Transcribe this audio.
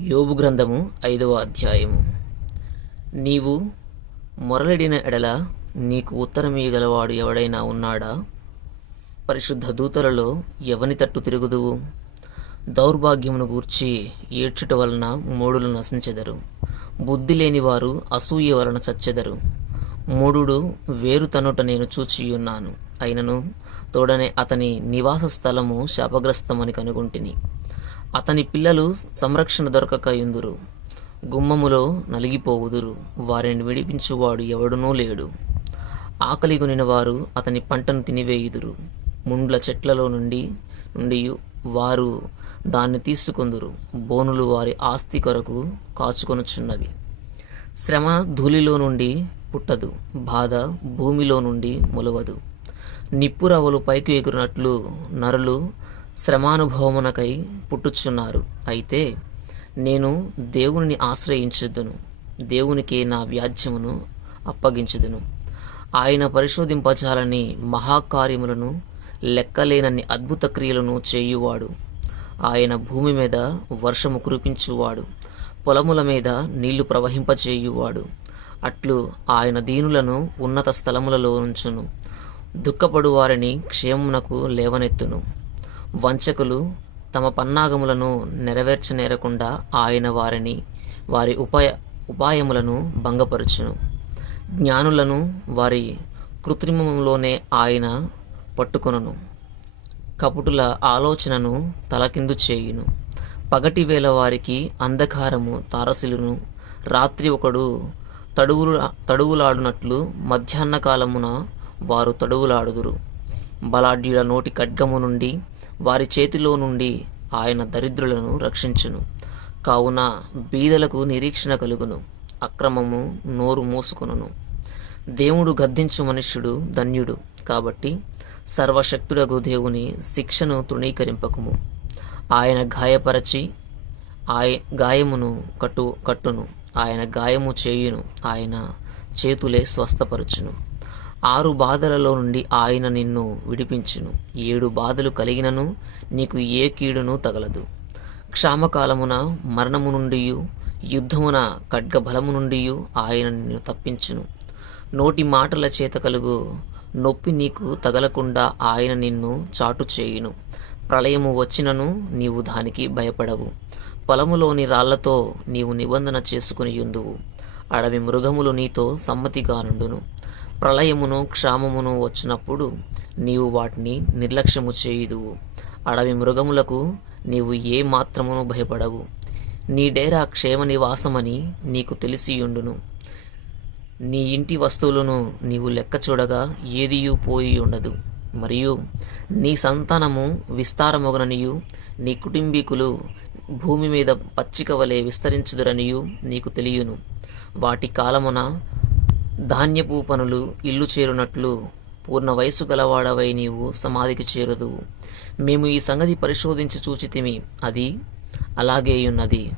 యోబు గ్రంథము ఐదవ అధ్యాయము. నీవు మొరలడిన ఎడల నీకు ఉత్తరమీయగలవాడు ఎవడైనా ఉన్నాడా? పరిశుద్ధ దూతలలో ఎవని తట్టు తిరుగుదువు? దౌర్భాగ్యమును గూర్చి ఏడ్చుట వలన మూడులు నశించెదరు. బుద్ధి లేని వారు అసూయ వలన చచ్చెదరు. మూడుడు వేరు తనుట నేను చూచియున్నాను అయినను తోడనే అతని నివాస స్థలము శాపగ్రస్తమని కనుగొంటిని. అతని పిల్లలు సంరక్షణ దొరకక ఎందురు? గుమ్మములో నలిగిపోవుదురు. వారిని విడిపించువాడు ఎవడునూ లేడు. ఆకలిగొనిన వారు అతని పంటను తినివేయుదురు. ముండ్ల చెట్లలో నుండి నుండి వారు దాన్ని తీసుకొందురు. బోనులు వారి ఆస్తి కొరకు కాచుకొనుచున్నవి. శ్రమ ధూళిలో నుండి పుట్టదు. బాధ భూమిలో నుండి మొలవదు. నిప్పురవ్వలు పైకి ఎగురినట్లు నరులు శ్రమానుభవమునకై పుట్టుచున్నారు. అయితే నేను దేవుని ఆశ్రయించుదును. దేవునికే నా వ్యాజ్యమును అప్పగించుదును. ఆయన పరిశోధింపచాలని మహాకార్యములను లెక్కలేనన్ని అద్భుత క్రియలను చేయువాడు. ఆయన భూమి మీద వర్షము కురిపించువాడు. పొలముల మీద నీళ్ళు ప్రవహింపచేయువాడు అట్లు ఆయన దీనులను ఉన్నత స్థలములలో ఉంచును. దుఃఖపడు వారిని క్షేమమునకు లేవనెత్తును. వంచకులు తమ పన్నాగములను నెరవేర్చనేరకుండా ఆయన వారిని వారి ఉపాయ ఉపాయములను భంగపరచును. జ్ఞానులను వారి కృత్రిమంలోనే ఆయన పట్టుకొనును. కపుటుల ఆలోచనను తలకిందు చేయును. పగటి వేళ వారికి అంధకారము తారసిలును. రాత్రి ఒకడు తడువులు తడువులాడునట్లు మధ్యాహ్న కాలమున వారు తడువులాడుదురు. బలాఢ్యుల నోటి ఖడ్గము నుండి వారి చేతిలో నుండి ఆయన దరిద్రులను రక్షించును. కావున బీదలకు నిరీక్షణ కలుగును అక్రమము నోరు మూసుకొనును. దేవుడు గద్దించు మనుష్యుడు ధన్యుడు కాబట్టి సర్వశక్తుడగు దేవుని శిక్షను తృణీకరింపకము. ఆయన గాయపరచి ఆయ గాయమును కట్టు కట్టును. ఆయన గాయము చేయును ఆయన చేతులే స్వస్థపరచును. ఆరు బాధలలో నుండి ఆయన నిన్ను విడిపించును. ఏడు బాధలు కలిగినను నీకు ఏ కీడును తగలదు. క్షామకాలమున మరణము నుండి యుద్ధమున ఖడ్గబలము నుండి ఆయన నిన్ను తప్పించును. నోటి మాటల చేత కలుగు నొప్పి నీకు తగలకుండా ఆయన నిన్ను చాటు చేయును. ప్రళయము వచ్చినను నీవు దానికి భయపడవు. పొలములోని రాళ్ళతో నీవు నిబంధన చేసుకుని యుందువు అడవి మృగములు నీతో సమ్మతిగా నుండును ప్రళయమును క్షామమును వచ్చినప్పుడు నీవు వాటిని నిర్లక్ష్యము చేయుదువు. అడవి మృగములకు నీవు ఏ మాత్రమును భయపడవు. నీ డేరా క్షేమ నివాసమని నీకు తెలిసియుండును. నీ ఇంటి వస్తువులను నీవు లెక్క చూడగా ఏదియూ పోయి ఉండదు మరియు నీ సంతానము విస్తారమొగననియు నీ కుటుంబీకులు భూమి మీద పచ్చిక వలె విస్తరించుదురనియు నీకు తెలియను. వాటి కాలమున ధాన్యపు పనులు ఇల్లు చేరునట్లు పూర్ణ వయసు గలవాడవై నీవు సమాధికి చేరదు. మేము ఈ సంగతి పరిశోధించి చూచితిమి. అది అలాగేయున్నది